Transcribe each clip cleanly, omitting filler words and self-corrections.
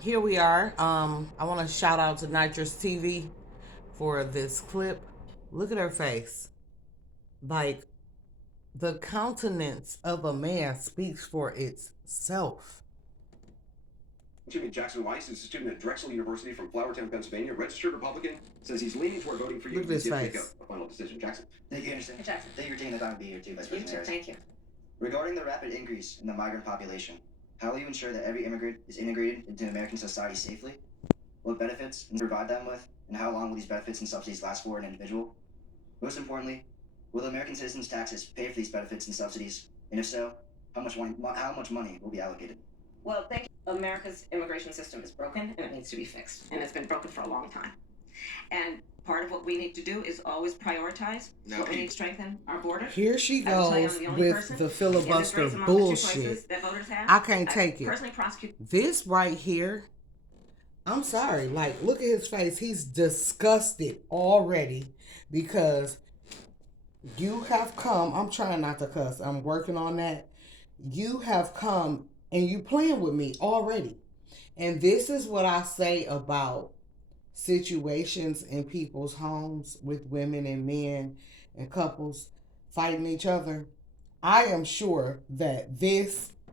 Here we are. I want to shout out to Nitrous TV for this clip. Look at her face. Like, the countenance of a man speaks for itself. Jimmy Jackson Weiss is a student at Drexel University from Flourtown, Pennsylvania. Registered Republican, says he's leaning toward voting for you. Look at this He's yet to make face. a final decision. Jackson. Thank you, Anderson. Hey, Jackson. Thank you for taking the time to be here too, Vice President Harris. Thank you. Regarding the rapid increase in the migrant population, how will you ensure that every immigrant is integrated into American society safely? What benefits and provide them with, and how long will these benefits and subsidies last for an individual? Most importantly, will American citizens' taxes pay for these benefits and subsidies? And if so, how much money will be allocated? Well, thank you. America's immigration system is broken and it needs to be fixed. And it's been broken for a long time. And part of what we need to do is always prioritize what we need to strengthen our border. Here she I will tell you, goes I'm the only with person the in this filibuster race among the two choices bullshit. that voters have. I can't take it. Personally prosecute. This right here, I'm sorry. Like, look at his face. He's disgusted already because you have come. I'm trying not to cuss. I'm working on that. You have come and you playing with me already. And this is what I say about situations in people's homes with women and men and couples fighting each other. I am sure that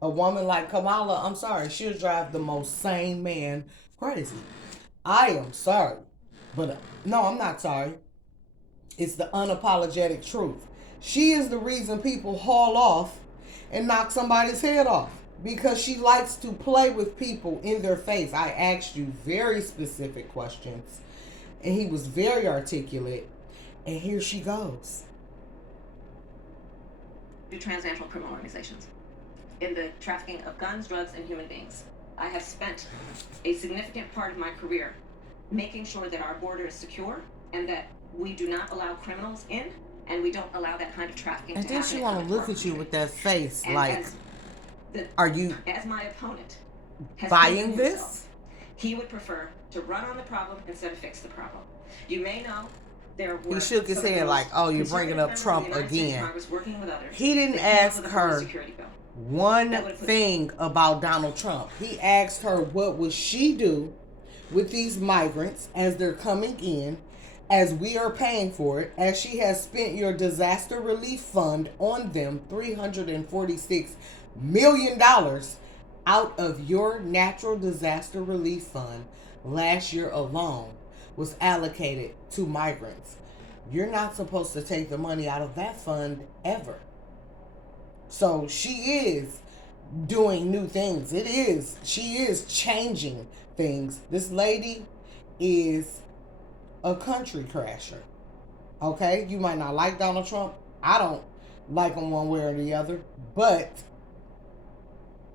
a woman like Kamala, I'm sorry, she'll drive the most sane man crazy. I am sorry. But no, I'm not sorry. It's the unapologetic truth. She is the reason people haul off and knock somebody's head off because she likes to play with people in their face. I asked you very specific questions and he was very articulate. And here she goes. Do transnational criminal organizations in the trafficking of guns, drugs, and human beings. I have spent a significant part of my career making sure that our border is secure and that we do not allow criminals in and we don't allow that kind of trafficking And to then happen. she want to look at you with that face And like, are you as my opponent has buying proven this? himself, he would prefer to run on the problem instead of fix the problem. You may know there were He shook his some of head those like, oh, you're bringing up conservative Trump members of the United States again. Congress working with others He didn't that came up ask with a border her security bill. one thing about Donald Trump. He asked her what would she do with these migrants as they're coming in, as we are paying for it, as she has spent your disaster relief fund on them $346 million out of your natural disaster relief fund last year alone was allocated to migrants. You're not supposed to take the money out of that fund ever. So she is doing new things. She is changing things. This lady is a country crasher. Okay? You might not like Donald Trump. I don't like him one way or the other. But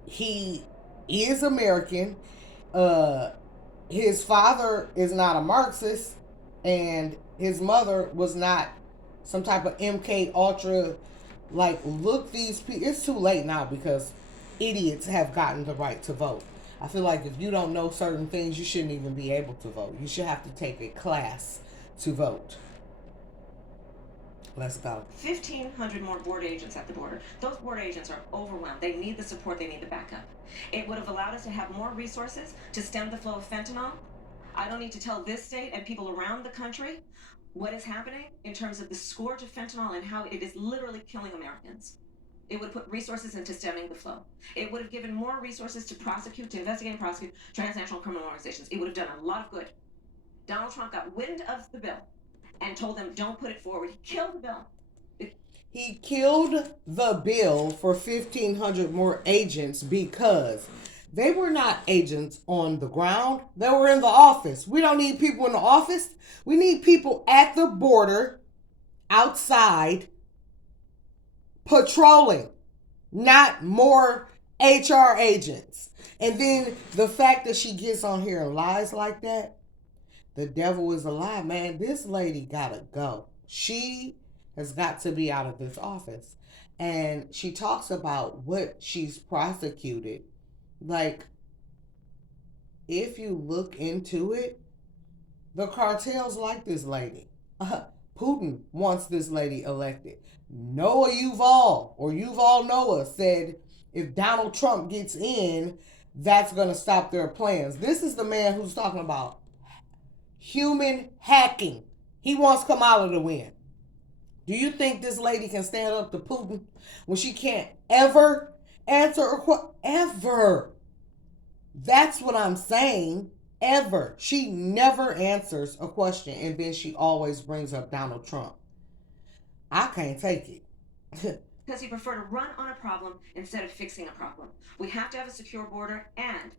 he is American. His father is not a Marxist. And his mother was not some type of MK Ultra. Like, look, these people. It's too late now because idiots have gotten the right to vote. I feel like if you don't know certain things, you shouldn't even be able to vote. You should have to take a class to vote. Let's go. 1,500 more border agents at the border. Those border agents are overwhelmed. They need the support. They need the backup. It would have allowed us to have more resources to stem the flow of fentanyl. I don't need to tell this state and people around the country what is happening in terms of the scourge of fentanyl and how it is literally killing Americans. It would have put resources into stemming the flow. It would have given more resources to investigate and prosecute transnational criminal organizations. It would have done a lot of good. Donald Trump got wind of the bill and told them, don't put it forward. He killed the bill. He killed the bill for 1,500 more agents because they were not agents on the ground. They were in the office. We don't need people in the office. We need people at the border, outside, patrolling, not more HR agents. And then the fact that she gets on here and lies like that, the devil is a lie, man. This lady gotta go. She has got to be out of this office. And she talks about what she's prosecuted. Like, if you look into it, the cartels like this lady. Putin wants this lady elected. Noah Yuval, or Yuval Noah, said if Donald Trump gets in, that's going to stop their plans. This is the man who's talking about human hacking. He wants Kamala to win. Do you think this lady can stand up to Putin when she can't ever answer a question? Ever. That's what I'm saying. Ever. She never answers a question, and then she always brings up Donald Trump. I can't take it. Because you prefer to run on a problem instead of fixing a problem. We have to have a secure border, and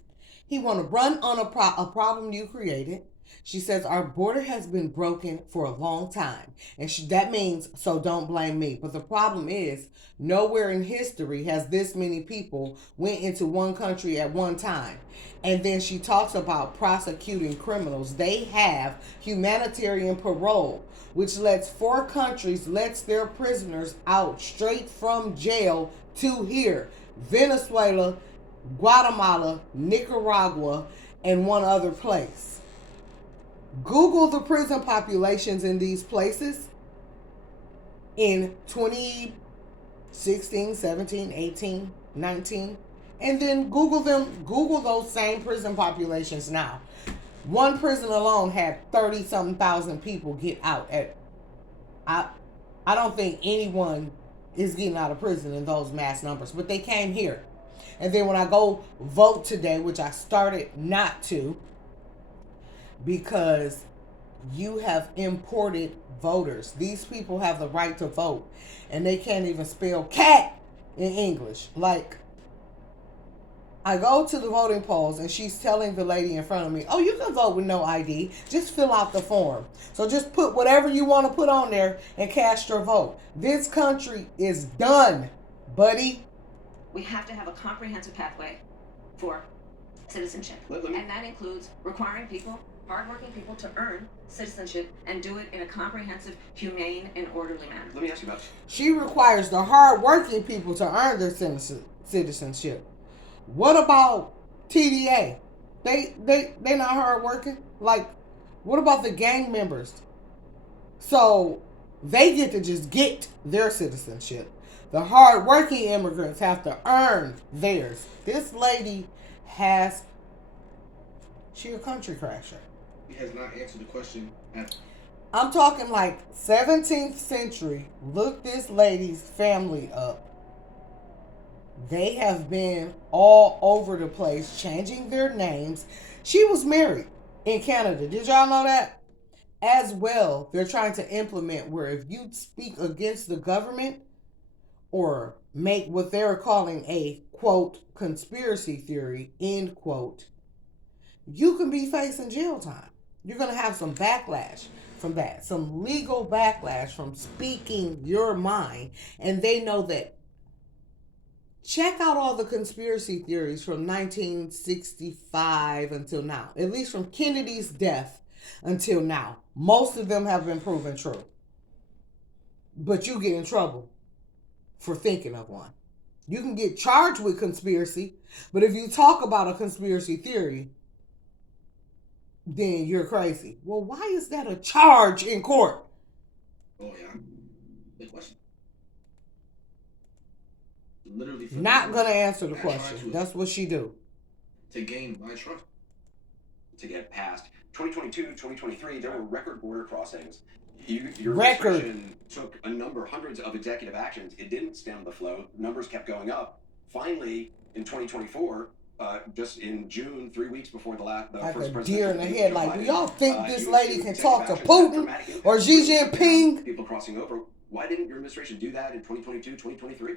he want to run on a problem you created. She says our border has been broken for a long time, and that means so don't blame me. But the problem is nowhere in history has this many people went into one country at one time. And then she talks about prosecuting criminals. They have humanitarian parole, which lets 4 countries lets their prisoners out straight from jail to here: Venezuela, Guatemala, Nicaragua, and one other place. Google the prison populations in these places in 2016, 17, 18, 19, and then Google those same prison populations now. One prison alone had 30-something thousand people get out at. I don't think anyone is getting out of prison in those mass numbers, but they came here. And then when I go vote today, which I started not to, because you have imported voters. These people have the right to vote, and they can't even spell cat in English. Like, I go to the voting polls, and she's telling the lady in front of me, oh, you can vote with no ID. Just fill out the form. So just put whatever you want to put on there and cast your vote. This country is done, buddy. We have to have a comprehensive pathway for citizenship. And that includes requiring people, hardworking people, to earn citizenship and do it in a comprehensive, humane, and orderly manner. Let me ask you about. She requires the hardworking people to earn their citizenship. What about TDA? They not hardworking? Like, what about the gang members? So they get to just get their citizenship. The hardworking immigrants have to earn theirs. This lady she a country crasher. He has not answered the question at I'm talking like 17th century. Look this lady's family up. They have been all over the place changing their names. She was married in Canada. Did y'all know that? As well, they're trying to implement where if you speak against the government or make what they're calling a, quote, conspiracy theory, end quote, you can be facing jail time. You're going to have some backlash from that, some legal backlash from speaking your mind. And they know that. Check out all the conspiracy theories from 1965 until now, at least from Kennedy's death until now. Most of them have been proven true. But you get in trouble for thinking of one. You can get charged with conspiracy, but if you talk about a conspiracy theory, then you're crazy. Well, why is that a charge in court? oh yeah, good question. Literally for Not this gonna reason, answer the not trying question. to- That's what she do. to gain my trust. To get past 2022, 2023, there were record border crossings. Your Record. administration took hundreds of executive actions. It didn't stem the flow. Numbers kept going up. Finally, in 2024, just in June, 3 weeks before the Like first a presidential deer in the debate, head. Joe Like, do Biden, y'all think this he lady took can executive talk to actions that had Putin dramatic impact. or Xi Jinping? People crossing over. Why didn't your administration do that in 2022, 2023?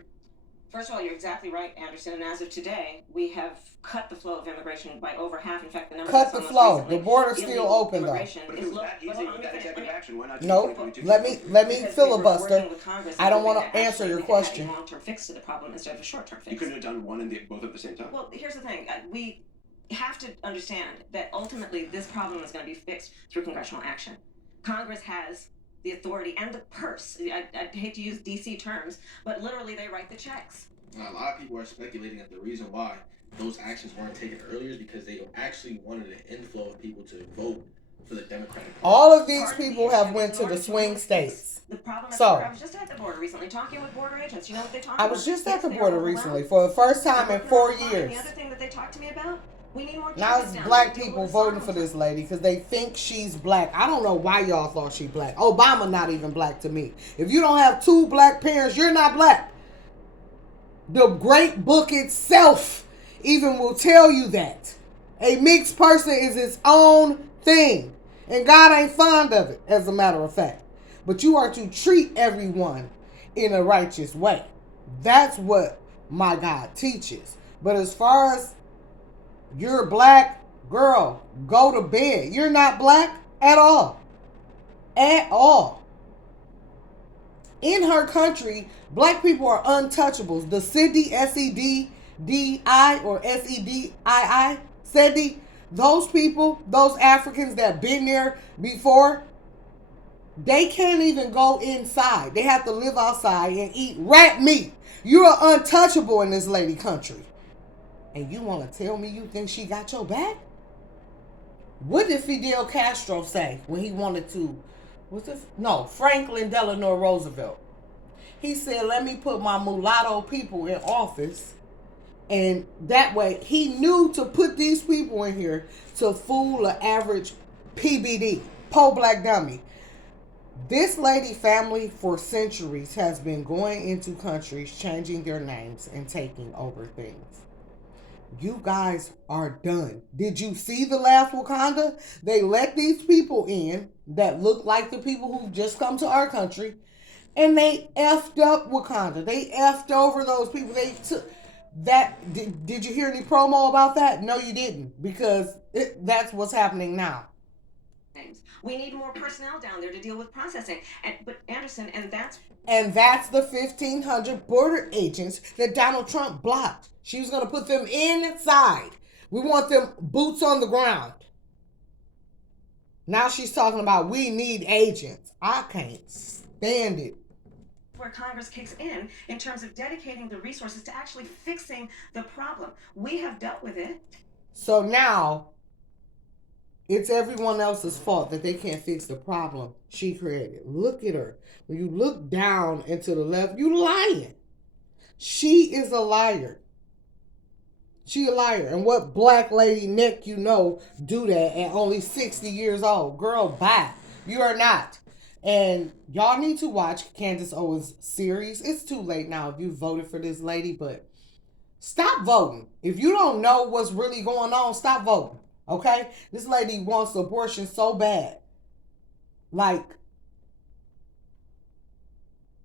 First of all, you're exactly right, Anderson. And as of today, we have cut the flow of immigration by over half. In fact, the number Cut that's the on most flow. recently, The border's still illegal open, though. immigration But if is it was low. that easy Hold on, with that let me executive finish. action, why not do Nope. 2022? Let me Because we were filibuster. working with Congress I don't and want hoping to answer actually your they had a question. long-term fix to the problem instead of a short-term fix. You couldn't have done one and both at the same time. Well, here's the thing. We have to understand that ultimately this problem is going to be fixed through congressional action. Congress has the authority and the purse. I hate to use DC terms, but literally they write the checks. A lot of people are speculating that the reason why those actions weren't taken earlier is because they actually wanted an inflow of people to vote for the Democratic Party. All of these Part of the people issue have is went in to order the to swing really fix states. the problem at So- the border. I was just at the border recently talking with border agents. You know what they talk I about? was just Yes, at the they are border overwhelmed. recently for the first time They're in working 4 on the line. years. The other thing that they talk to me about, we need more Now troops it's down black there to deal people with voting asylum for this seekers. lady because they think she's black. I don't know why y'all thought she black. Obama not even black to me. If you don't have 2 black parents, you're not black. The great book itself even will tell you that. A mixed person is its own thing. And God ain't fond of it, as a matter of fact. But you are to treat everyone in a righteous way. That's what my God teaches. But as far as you're black, girl, go to bed. You're not black at all. At all. In her country, black people are untouchables. The SEDI, SEDDI, or SEDII, SEDI, those people, those Africans that been there before, they can't even go inside. They have to live outside and eat rat meat. You are untouchable in this lady country. And you want to tell me you think she got your back? What did Fidel Castro say when he wanted to, Franklin Delano Roosevelt. He said, let me put my mulatto people in office. And that way, he knew to put these people in here to fool an average PBD, poor black dummy. This lady family for centuries has been going into countries, changing their names, and taking over things. You guys are done. Did you see the last Wakanda? They let these people in that look like the people who just come to our country, and they effed up Wakanda. They effed over those people. They took that. Did you hear any promo about that? No, you didn't, because that's what's happening now. We need more personnel down there to deal with processing. But Anderson, and that's the 1,500 border agents that Donald Trump blocked. She was going to put them inside. We want them boots on the ground. Now she's talking about we need agents. I can't stand it. Where Congress kicks in terms of dedicating the resources to actually fixing the problem. We have dealt with it. So now it's everyone else's fault that they can't fix the problem she created. Look at her. When you look down and to the left, you lying. She is a liar. She a liar. And what black lady neck you know do that at only 60 years old? Girl, bye. You are not. And y'all need to watch Candace Owens' series. It's too late now if you voted for this lady, but stop voting. If you don't know what's really going on, stop voting. Okay? This lady wants abortion so bad. Like,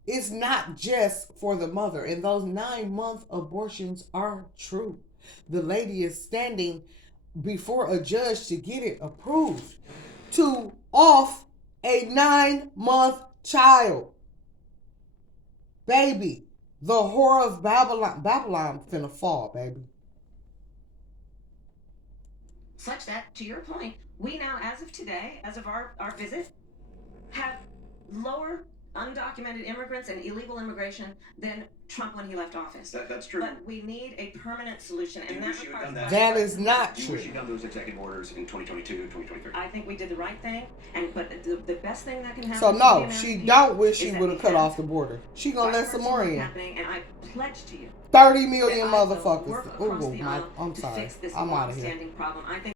it's not just for the mother. And those 9-month abortions are true. The lady is standing before a judge to get it approved to off a 9-month child. Baby, the whore of Babylon finna fall, baby. Such that, to your point, we now, as of today, as of our visit, have lower undocumented immigrants and illegal immigration than Trump when he left office. That's true. But we need a permanent solution, and that requires... That is not Do you true. wish you'd done those executive orders in 2022, 2023? I think we did the right thing, but the best thing that can happen... So no, she don't wish she would have cut off the border. She gonna let some more in. And I pledge to you 30 million that I will motherfuckers. work across the aisle I'm to sorry. fix this I'm out of here. long-standing problem. I think